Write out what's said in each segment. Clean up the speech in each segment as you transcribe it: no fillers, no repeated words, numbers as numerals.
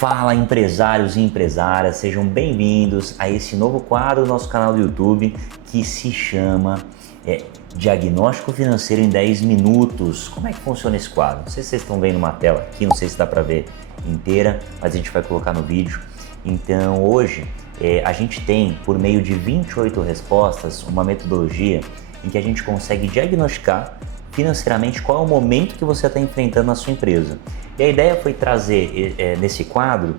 Fala, empresários e empresárias, sejam bem-vindos a esse novo quadro do nosso canal do YouTube que se chama Diagnóstico Financeiro em 10 Minutos. Como é que funciona esse quadro? Não sei se vocês estão vendo uma tela aqui, não sei se dá para ver inteira, mas a gente vai colocar no vídeo. Então hoje a gente tem, por meio de 28 respostas, uma metodologia em que a gente consegue diagnosticar financeiramente qual é o momento que você está enfrentando na sua empresa. E a ideia foi trazer nesse quadro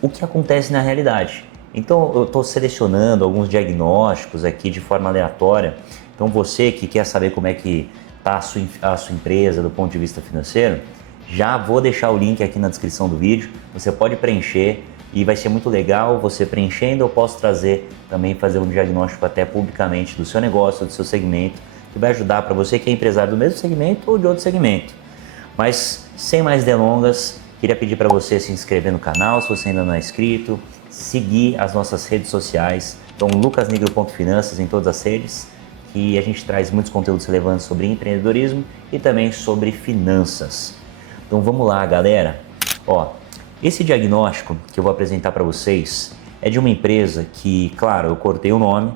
o que acontece na realidade. Então eu estou selecionando alguns diagnósticos aqui de forma aleatória. Então você que quer saber como é que está a sua empresa do ponto de vista financeiro, já vou deixar o link aqui na descrição do vídeo. Você pode preencher e vai ser muito legal você preenchendo. Eu posso trazer também, fazer um diagnóstico até publicamente do seu negócio, do seu segmento, que vai ajudar para você que é empresário do mesmo segmento ou de outro segmento. Mas sem mais delongas, queria pedir para você se inscrever no canal se você ainda não é inscrito, seguir as nossas redes sociais, então lucasnigro.finanças em todas as redes, que a gente traz muitos conteúdos relevantes sobre empreendedorismo e também sobre finanças. Então vamos lá, galera. Esse diagnóstico que eu vou apresentar para vocês é de uma empresa que, claro, eu cortei o nome,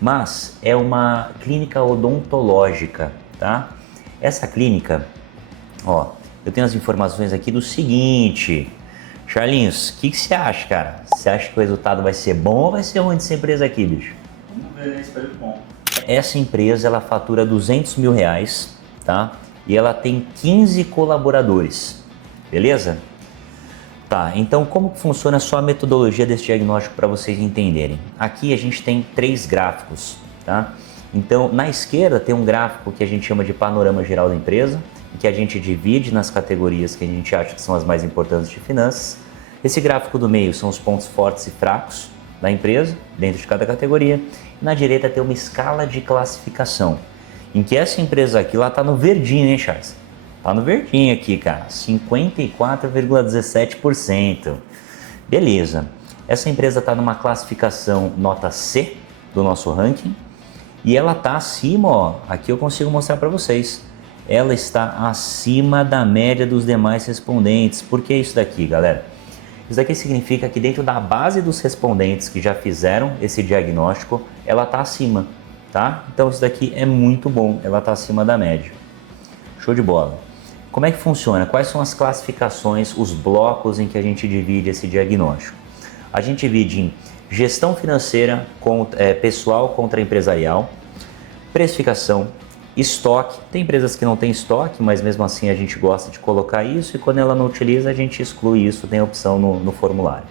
mas é uma clínica odontológica, tá? Essa clínica, eu tenho as informações aqui do seguinte. Charlinhos, o que você acha, cara? Você acha que o resultado vai ser bom ou vai ser ruim dessa empresa aqui, bicho? Vamos ver, né? Espero bom. Essa empresa, ela fatura R$200 mil, tá? E ela tem 15 colaboradores, beleza? Tá, então como que funciona só a metodologia desse diagnóstico para vocês entenderem? Aqui a gente tem 3 gráficos, tá? Então na esquerda tem um gráfico que a gente chama de panorama geral da empresa, que a gente divide nas categorias que a gente acha que são as mais importantes de finanças. Esse gráfico do meio são os pontos fortes e fracos da empresa, dentro de cada categoria. E na direita tem uma escala de classificação, em que essa empresa aqui, lá tá no verdinho, hein, Charles? Tá no verdinho aqui, cara, 54,17%. Beleza. Essa empresa tá numa classificação nota C do nosso ranking e ela tá acima, aqui eu consigo mostrar para vocês. Ela está acima da média dos demais respondentes. Por que isso daqui, galera? Isso daqui significa que dentro da base dos respondentes que já fizeram esse diagnóstico, ela está acima, tá? Então isso daqui é muito bom, ela está acima da média. Show de bola. Como é que funciona? Quais são as classificações, os blocos em que a gente divide esse diagnóstico? A gente divide em gestão financeira, pessoal contra empresarial, precificação, estoque. Tem empresas que não têm estoque, mas mesmo assim a gente gosta de colocar isso e quando ela não utiliza a gente exclui isso, tem a opção no formulário.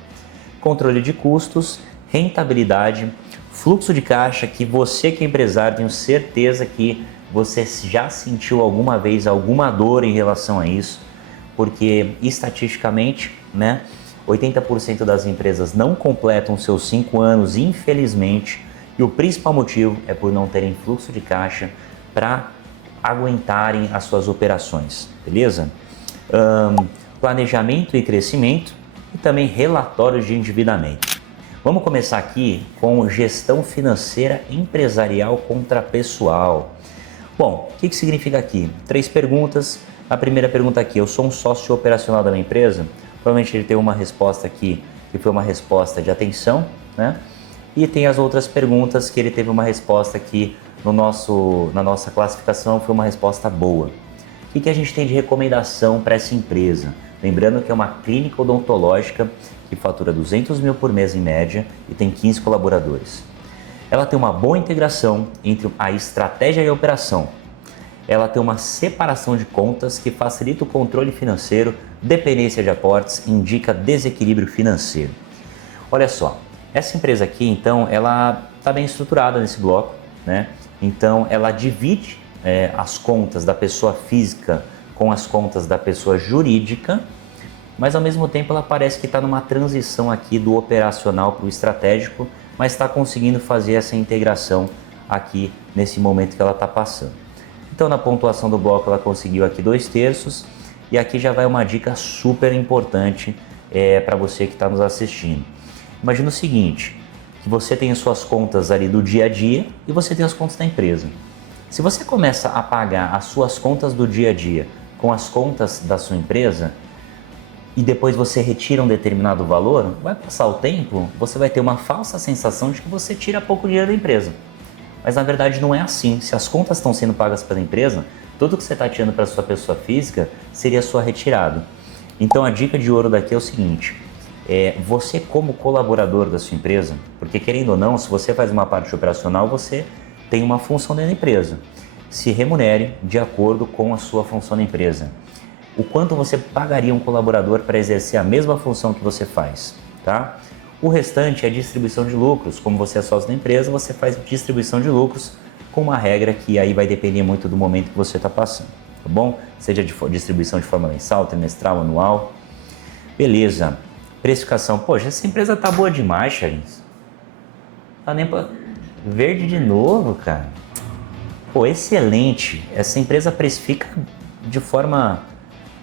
Controle de custos, rentabilidade, fluxo de caixa, que você que é empresário, tenho certeza que você já sentiu alguma vez alguma dor em relação a isso, porque estatisticamente, 80% das empresas não completam seus 5 anos, infelizmente, e o principal motivo é por não terem fluxo de caixa para aguentarem as suas operações, beleza? Planejamento e crescimento e também relatórios de endividamento. Vamos começar aqui com gestão financeira empresarial contra pessoal. Bom, o que significa aqui? 3 perguntas. A primeira pergunta aqui, eu sou um sócio operacional da minha empresa? Provavelmente ele tem uma resposta aqui que foi uma resposta de atenção, né? E tem as outras perguntas que ele teve uma resposta que na nossa classificação foi uma resposta boa. O que a gente tem de recomendação para essa empresa? Lembrando que é uma clínica odontológica que fatura R$200 mil por mês em média e tem 15 colaboradores. Ela tem uma boa integração entre a estratégia e a operação. Ela tem uma separação de contas que facilita o controle financeiro, dependência de aportes, indica desequilíbrio financeiro. Olha só, essa empresa aqui, então, ela está bem estruturada nesse bloco, né? Então, ela divide as contas da pessoa física com as contas da pessoa jurídica, mas ao mesmo tempo ela parece que está numa transição aqui do operacional para o estratégico, mas está conseguindo fazer essa integração aqui nesse momento que ela está passando. Então, na pontuação do bloco, ela conseguiu aqui 2/3, e aqui já vai uma dica super importante para você que está nos assistindo. Imagina o seguinte, que você tem as suas contas ali do dia a dia e você tem as contas da empresa. Se você começa a pagar as suas contas do dia a dia com as contas da sua empresa, e depois você retira um determinado valor, vai passar o tempo, você vai ter uma falsa sensação de que você tira pouco dinheiro da empresa. Mas na verdade não é assim. Se as contas estão sendo pagas pela empresa, tudo que você está tirando para a sua pessoa física seria sua retirada. Então a dica de ouro daqui é o seguinte, você como colaborador da sua empresa, porque querendo ou não, se você faz uma parte operacional, você tem uma função dentro da empresa. Se remunere de acordo com a sua função na empresa. O quanto você pagaria um colaborador para exercer a mesma função que você faz, tá? O restante é distribuição de lucros. Como você é sócio da empresa, você faz distribuição de lucros com uma regra que aí vai depender muito do momento que você está passando, tá bom? Seja de distribuição de forma mensal, trimestral, anual. Beleza. Precificação. Poxa, essa empresa tá boa demais, Charles. Tá nem pra... Verde de novo, cara. Pô, excelente. Essa empresa precifica de forma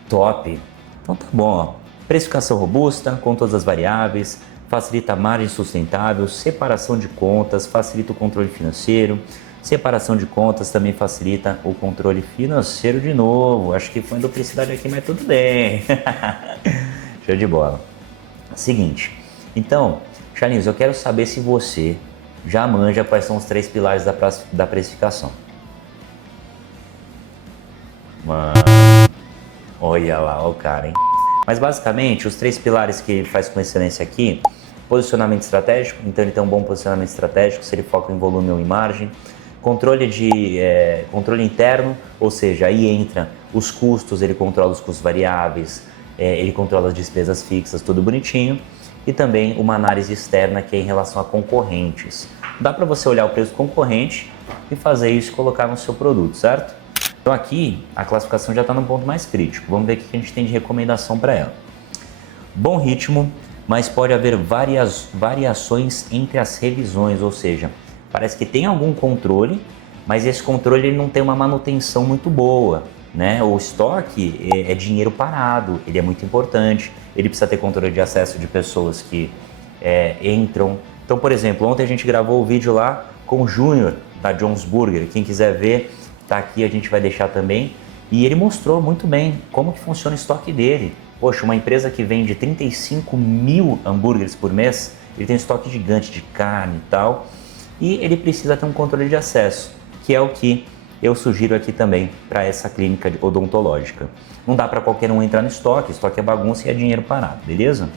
top. Então tá bom, ó. Precificação robusta, com todas as variáveis, facilita a margem sustentável, separação de contas, facilita o controle financeiro, separação de contas também facilita o controle financeiro de novo. Acho que foi duplicidade aqui, mas tudo bem. Show de bola. Seguinte, então, Charles, eu quero saber se você já manja quais são os 3 pilares da precificação. Mano, olha lá, ó o cara, hein? Mas basicamente, os 3 pilares que ele faz com excelência aqui, posicionamento estratégico, então ele tem um bom posicionamento estratégico, se ele foca em volume ou em margem, controle interno, ou seja, aí entra os custos, ele controla os custos variáveis, ele controla as despesas fixas, tudo bonitinho, e também uma análise externa que é em relação a concorrentes. Dá para você olhar o preço concorrente e fazer isso e colocar no seu produto, certo? Então aqui a classificação já está no ponto mais crítico. Vamos ver o que a gente tem de recomendação para ela. Bom ritmo, mas pode haver variações entre as revisões, ou seja, parece que tem algum controle, mas esse controle ele não tem uma manutenção muito boa, né? O estoque é dinheiro parado, ele é muito importante, ele precisa ter controle de acesso de pessoas que entram. Então, por exemplo, ontem a gente gravou o vídeo lá com o Júnior da Jones Burger, quem quiser ver, tá aqui, a gente vai deixar também. E ele mostrou muito bem como que funciona o estoque dele. Poxa, uma empresa que vende 35 mil hambúrgueres por mês, ele tem um estoque gigante de carne e tal, e ele precisa ter um controle de acesso, que é o que eu sugiro aqui também para essa clínica odontológica. Não dá para qualquer um entrar no estoque é bagunça e é dinheiro parado, beleza?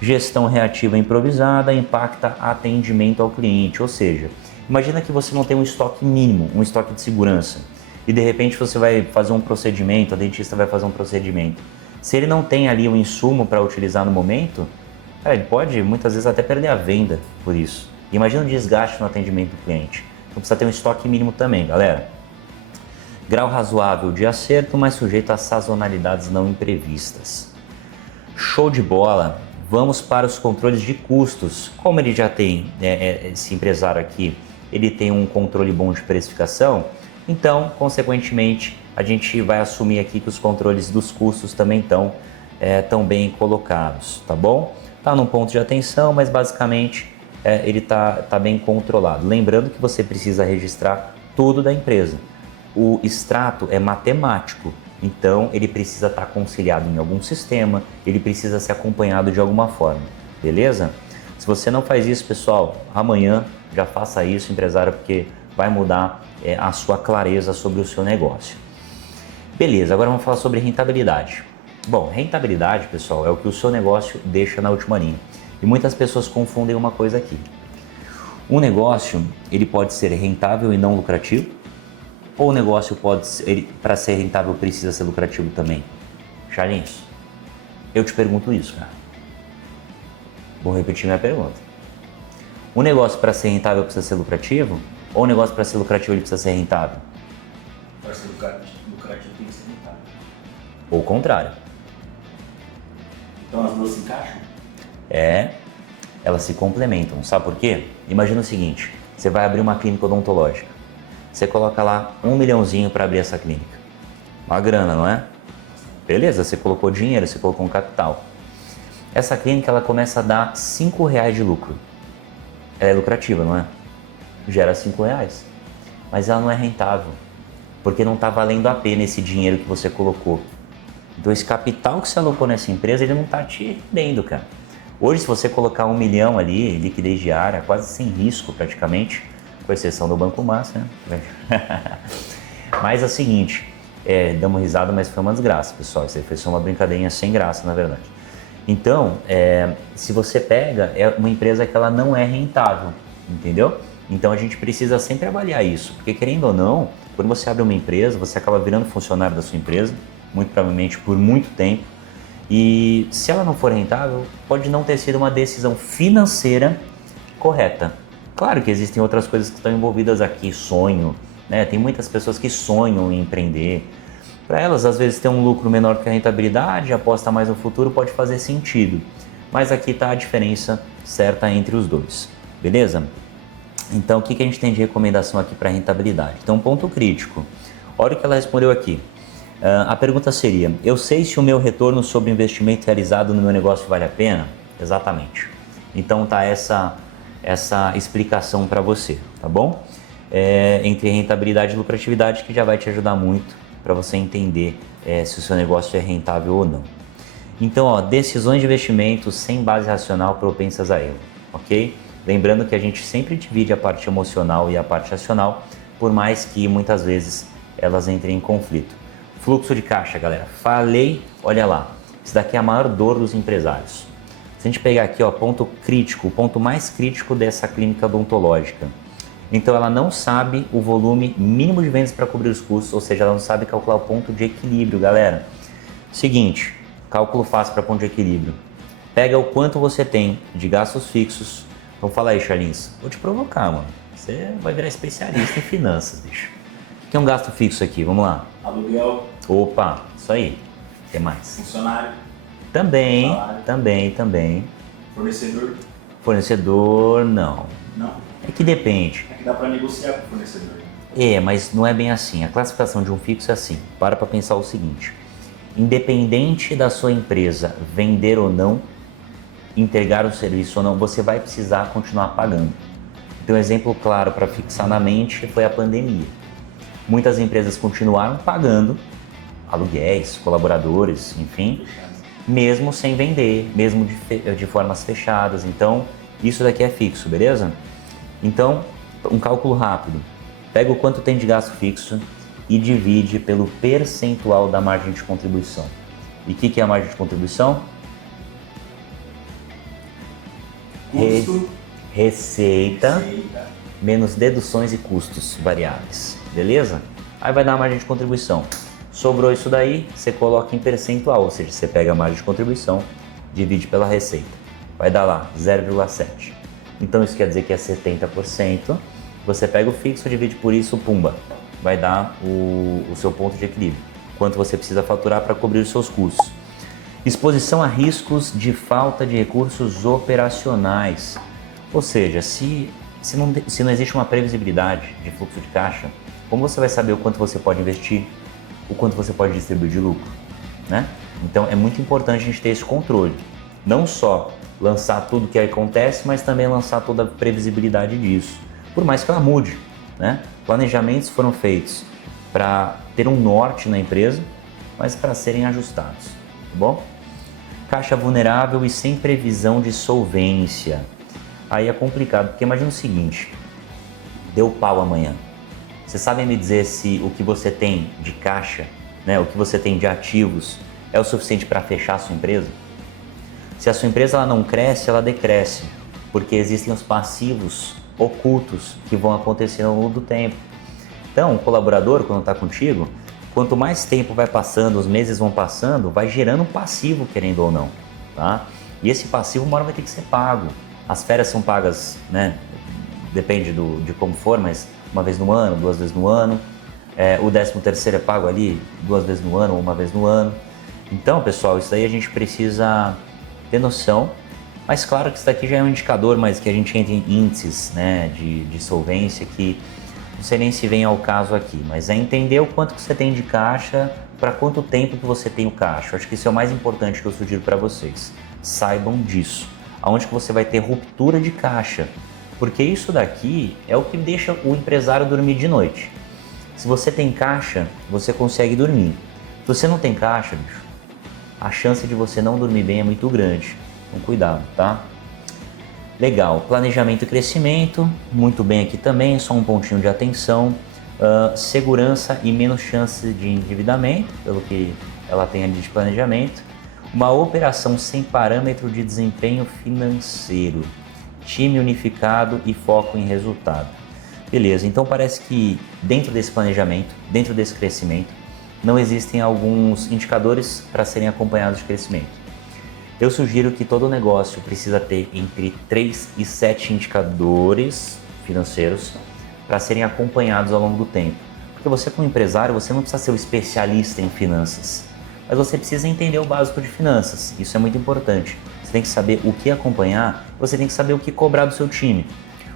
Gestão reativa improvisada impacta atendimento ao cliente, ou seja, imagina que você não tem um estoque mínimo, um estoque de segurança, e de repente você vai fazer um procedimento, a dentista vai fazer um procedimento. Se ele não tem ali o insumo para utilizar no momento, ele pode muitas vezes até perder a venda por isso. Imagina o desgaste no atendimento do cliente. Então precisa ter um estoque mínimo também, galera. Grau razoável de acerto, mas sujeito a sazonalidades não imprevistas. Show de bola! Vamos para os controles de custos. Como ele já tem, esse empresário aqui, ele tem um controle bom de precificação, então, consequentemente, a gente vai assumir aqui que os controles dos custos também estão bem colocados, tá bom? Tá num ponto de atenção, mas basicamente ele tá bem controlado. Lembrando que você precisa registrar tudo da empresa. O extrato é matemático, então ele precisa estar conciliado em algum sistema, ele precisa ser acompanhado de alguma forma, beleza? Se você não faz isso, pessoal, amanhã já faça isso, empresário, porque vai mudar a sua clareza sobre o seu negócio. Beleza, agora vamos falar sobre rentabilidade. Bom, rentabilidade, pessoal, é o que o seu negócio deixa na última linha. E muitas pessoas confundem uma coisa aqui. Um negócio, ele pode ser rentável e não lucrativo, ou o negócio para ser rentável, precisa ser lucrativo também? Charlinhos, eu te pergunto isso, cara. Vou repetir minha pergunta. Um negócio para ser rentável precisa ser lucrativo? Ou um negócio para ser lucrativo ele precisa ser rentável? Para ser lucrativo tem que ser rentável. Ou o contrário. Então as duas se encaixam? Elas se complementam. Sabe por quê? Imagina o seguinte, você vai abrir uma clínica odontológica. Você coloca lá 1 milhãozinho para abrir essa clínica. Uma grana, não é? Beleza, você colocou dinheiro, você colocou um capital. Essa clínica ela começa a dar R$5 de lucro. Ela é lucrativa, não é? Gera R$5. Mas ela não é rentável. Porque não está valendo a pena esse dinheiro que você colocou. Então esse capital que você alocou nessa empresa, ele não está te rendendo, cara. Hoje, se você colocar 1 milhão ali, liquidez diária, quase sem risco praticamente, com exceção do Banco Master, né? Mas é o seguinte, damos risada, mas foi uma desgraça, pessoal. Isso aí foi só uma brincadeirinha sem graça, na verdade. Então, se você pega, é uma empresa que ela não é rentável, entendeu? Então a gente precisa sempre avaliar isso, porque querendo ou não, quando você abre uma empresa, você acaba virando funcionário da sua empresa, muito provavelmente por muito tempo, e se ela não for rentável, pode não ter sido uma decisão financeira correta. Claro que existem outras coisas que estão envolvidas aqui, sonho, né? Tem muitas pessoas que sonham em empreender. Para elas, às vezes, ter um lucro menor que a rentabilidade, aposta mais no futuro, pode fazer sentido. Mas aqui está a diferença certa entre os dois, beleza? Então, o que a gente tem de recomendação aqui para rentabilidade? Então, ponto crítico. Olha o que ela respondeu aqui. A pergunta seria, eu sei se o meu retorno sobre o investimento realizado no meu negócio vale a pena? Exatamente. Então tá essa explicação para você, tá bom? Entre rentabilidade e lucratividade, que já vai te ajudar muito para você entender se o seu negócio é rentável ou não. Então, ó, decisões de investimento sem base racional propensas a erro, ok? Lembrando que a gente sempre divide a parte emocional e a parte racional, por mais que muitas vezes elas entrem em conflito. Fluxo de caixa, galera. Falei, olha lá. Isso daqui é a maior dor dos empresários. Se a gente pegar aqui, ó, ponto crítico, o ponto mais crítico dessa clínica odontológica. Então, ela não sabe o volume mínimo de vendas para cobrir os custos, ou seja, ela não sabe calcular o ponto de equilíbrio, galera. Seguinte, cálculo fácil para ponto de equilíbrio. Pega o quanto você tem de gastos fixos. Então, fala aí, Charlins. Vou te provocar, mano. Você vai virar especialista em finanças, bicho. O que é um gasto fixo aqui? Vamos lá. Aluguel. Opa, isso aí. O que mais? Funcionário. Também, Salário. também. Fornecedor. Fornecedor, não. Não. É que depende. É que dá para negociar com o fornecedor. Mas não é bem assim. A classificação de um fixo é assim. Para pensar o seguinte. Independente da sua empresa vender ou não, entregar o serviço ou não, você vai precisar continuar pagando. Então, um exemplo claro para fixar na mente foi a pandemia. Muitas empresas continuaram pagando aluguéis, colaboradores, enfim, mesmo sem vender, mesmo de formas fechadas. Então, isso daqui é fixo, beleza? Então, um cálculo rápido. Pega o quanto tem de gasto fixo e divide pelo percentual da margem de contribuição. E o que é a margem de contribuição? Custo. Receita menos deduções e custos variáveis, beleza? Aí vai dar a margem de contribuição. Sobrou isso daí, você coloca em percentual, ou seja, você pega a margem de contribuição, divide pela receita. Vai dar lá 0,7. Então isso quer dizer que é 70%. Você pega o fixo, divide por isso, pumba, vai dar o seu ponto de equilíbrio. Quanto você precisa faturar para cobrir os seus custos. Exposição a riscos de falta de recursos operacionais. Ou seja, se não existe uma previsibilidade de fluxo de caixa, como você vai saber o quanto você pode investir, o quanto você pode distribuir de lucro, né? Então é muito importante a gente ter esse controle. Não só lançar tudo que acontece, mas também lançar toda a previsibilidade disso. Por mais que ela mude, né? Planejamentos foram feitos para ter um norte na empresa, mas para serem ajustados, tá bom? Caixa vulnerável e sem previsão de solvência. Aí é complicado, porque imagina o seguinte, deu pau amanhã. Você sabe me dizer se o que você tem de caixa, né, o que você tem de ativos, é o suficiente para fechar a sua empresa? Se a sua empresa ela não cresce, ela decresce, porque existem os passivos ocultos que vão acontecer ao longo do tempo. Então, o colaborador, quando está contigo, quanto mais tempo vai passando, os meses vão passando, vai gerando um passivo, querendo ou não, tá? E esse passivo uma hora vai ter que ser pago. As férias são pagas, né? Depende de como for, mas uma vez no ano, 2 vezes no ano. O 13º é pago ali 2 vezes no ano ou 1 vez no ano. Então, pessoal, isso daí a gente precisa ter noção. Mas claro que isso daqui já é um indicador, mas que a gente entra em índices, né, de solvência, que não sei nem se vem ao caso aqui. Mas é entender o quanto que você tem de caixa, para quanto tempo que você tem o caixa. Acho que isso é o mais importante que eu sugiro para vocês. Saibam disso. Aonde que você vai ter ruptura de caixa. Porque isso daqui é o que deixa o empresário dormir de noite. Se você tem caixa, você consegue dormir. Se você não tem caixa, bicho, a chance de você não dormir bem é muito grande. Então cuidado, tá? Legal, planejamento e crescimento, muito bem aqui também, só um pontinho de atenção. Segurança e menos chance de endividamento, pelo que ela tem ali de planejamento. Uma operação sem parâmetro de desempenho financeiro, time unificado e foco em resultado. Beleza, então parece que dentro desse planejamento, dentro desse crescimento, não existem alguns indicadores para serem acompanhados de crescimento. Eu sugiro que todo negócio precisa ter entre 3 e 7 indicadores financeiros para serem acompanhados ao longo do tempo. Porque você como empresário, você não precisa ser o especialista em finanças, mas você precisa entender o básico de finanças. Isso é muito importante. Você tem que saber o que acompanhar, você tem que saber o que cobrar do seu time.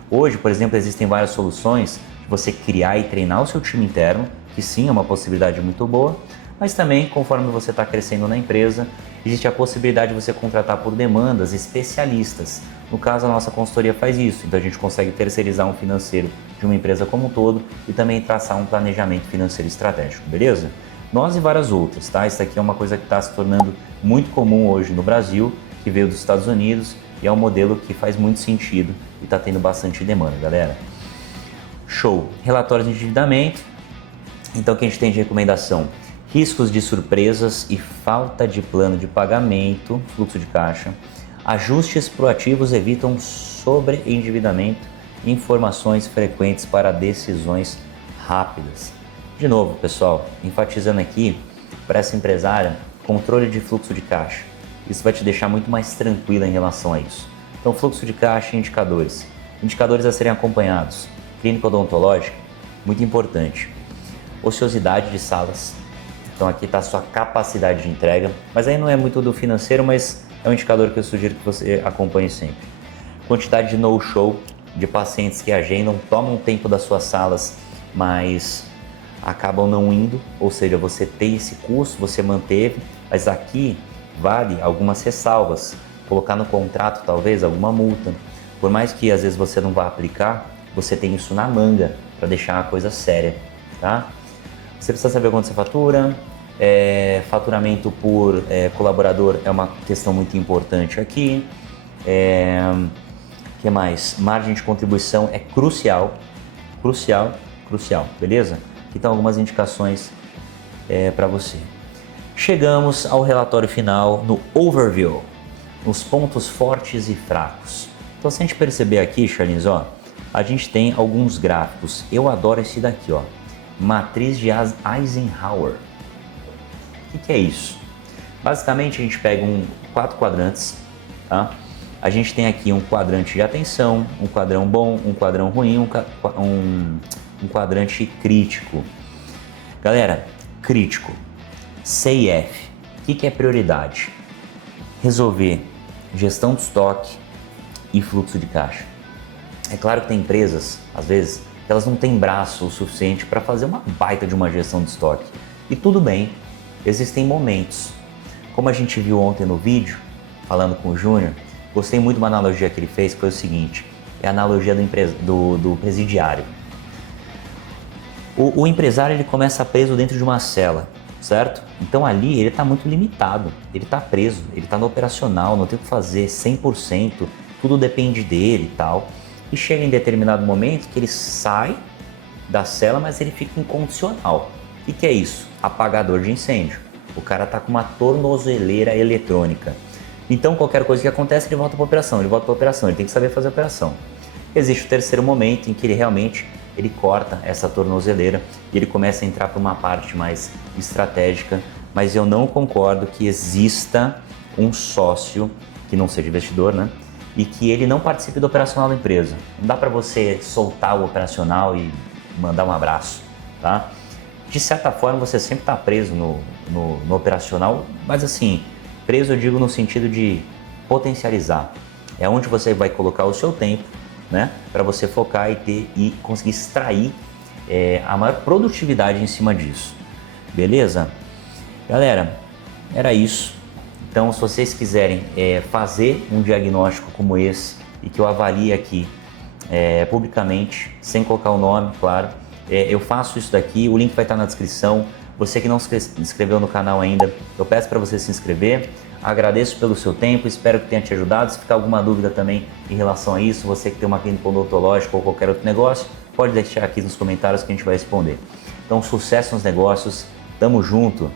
Hoje, por exemplo, existem várias soluções de você criar e treinar o seu time interno, que sim, é uma possibilidade muito boa, mas também, conforme você está crescendo na empresa, existe a possibilidade de você contratar por demandas especialistas. No caso, a nossa consultoria faz isso, então a gente consegue terceirizar um financeiro de uma empresa como um todo e também traçar um planejamento financeiro estratégico, beleza? Nós e várias outras, tá? Isso aqui é uma coisa que está se tornando muito comum hoje no Brasil, que veio dos Estados Unidos e é um modelo que faz muito sentido e está tendo bastante demanda, galera. Show! Relatórios de endividamento. Então, o que a gente tem de recomendação? Riscos de surpresas e falta de plano de pagamento, fluxo de caixa. Ajustes proativos evitam sobreendividamento e informações frequentes para decisões rápidas. De novo, pessoal, enfatizando aqui, para essa empresária, controle de fluxo de caixa. Isso vai te deixar muito mais tranquila em relação a isso. Então, fluxo de caixa e indicadores. Indicadores a serem acompanhados. Clínica odontológica, muito importante. Ociosidade de salas. Então aqui está a sua capacidade de entrega, mas aí não é muito do financeiro, mas é um indicador que eu sugiro que você acompanhe sempre. Quantidade de no-show, de pacientes que agendam, tomam tempo das suas salas, mas acabam não indo, ou seja, você tem esse custo, você manteve, mas aqui vale algumas ressalvas, colocar no contrato talvez alguma multa, por mais que às vezes você não vá aplicar, você tem isso na manga para deixar a coisa séria, tá? Você precisa saber quanto você fatura, faturamento por colaborador é uma questão muito importante aqui. Que mais? Margem de contribuição é crucial, beleza? Aqui estão algumas indicações para você. Chegamos ao relatório final no overview, nos pontos fortes e fracos. Então se a gente perceber aqui, Charlins, ó, a gente tem alguns gráficos. Eu adoro esse daqui, ó. Matriz de Eisenhower. O que é isso? Basicamente a gente pega 4 quadrantes, tá? A gente tem aqui um quadrante de atenção, um quadrão bom, um quadrão ruim, um quadrante crítico. Galera, crítico, C e F. O que é prioridade? Resolver gestão de estoque e fluxo de caixa. É claro que tem empresas, às vezes, que elas não têm braço o suficiente para fazer uma baita de uma gestão de estoque. E tudo bem, existem momentos. Como a gente viu ontem no vídeo, falando com o Júnior, gostei muito de uma analogia que ele fez, que foi o seguinte, é a analogia do presidiário. O empresário ele começa preso dentro de uma cela, certo? Então ali ele está muito limitado, ele está preso, ele está no operacional, não tem o que fazer 100%, tudo depende dele e tal. E chega em determinado momento que ele sai da cela, mas ele fica incondicional. O que é isso? Apagador de incêndio. O cara está com uma tornozeleira eletrônica. Então qualquer coisa que acontece, ele volta para a operação, ele tem que saber fazer a operação. Existe o terceiro momento em que ele realmente corta essa tornozeleira e ele começa a entrar para uma parte mais estratégica, mas eu não concordo que exista um sócio que não seja investidor, né? E que ele não participe do operacional da empresa. Não dá para você soltar o operacional e mandar um abraço, tá? De certa forma você sempre está preso no operacional, mas assim, preso eu digo no sentido de potencializar. É onde você vai colocar o seu tempo, né? Para você focar e conseguir extrair a maior produtividade em cima disso. Beleza? Galera, era isso. Então, se vocês quiserem fazer um diagnóstico como esse e que eu avalie aqui publicamente, sem colocar o nome, claro, eu faço isso daqui, o link vai estar na descrição. Você que não se inscreveu no canal ainda, eu peço para você se inscrever. Agradeço pelo seu tempo, espero que tenha te ajudado. Se ficar alguma dúvida também em relação a isso, você que tem uma clínica odontológica ou qualquer outro negócio, pode deixar aqui nos comentários que a gente vai responder. Então, sucesso nos negócios, tamo junto!